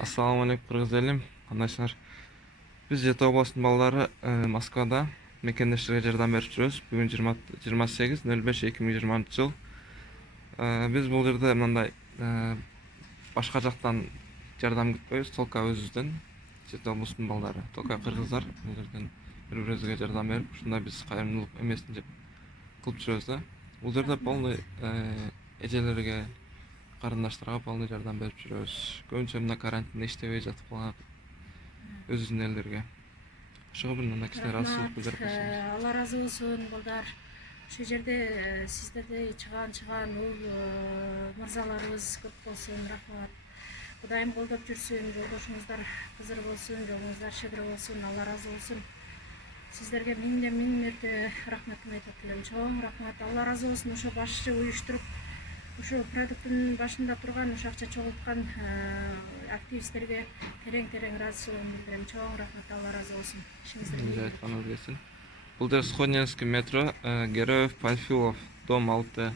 Ассаламу алейкум, кыргыз элим. Кандайсыңар? Биз Жети областынын балдары Москвада мекендештерге жардам берип жүрөбүз. Бүгүн 28.05.2020 жыл. Биз бул жерде мындай башка жактан жардам күтпөйбүз, толка өзүбүздөн. Жети областынын балдары, толка кыргыздар бул жерден бири-бирибизге жардам берип, ушундай биз кайрымдуулук эмесин деп кылып жүрөбүз да. Бул жерде полный эжелерге, карындаштарга полный жардам берип жүрөбүз. Көбүнчө мына карантинде иштебей жатып калган өзүнүн элдерге. Ошого бир мындай кичине ыраазычылык билдирип койсоңуз. Алла разы болсун балдар. Ошол жерде сиздерди чыган мырзаларыбыз көп болсун, рахмат. Кудайым колдоп жүрсүн, жолдошуңуздар кызыр болсун, жолуңуздар шыдыр болсун, Алла разы болсун. Сиздерге миңден миң мерте рахматымды айтып келем. Чоң рахмат. Алла разы болсун. Ошо башчы уюштуруп, ошо продукттун башында турган, ошо акча чогулткан активисттерге терең ыраазычылыгымды билдирем. Чоң рахмат. Алла разы болсун. Биз айтканыбыз келсин. Бул жер Сходненский метро, Героев, Панфилов, дом 6.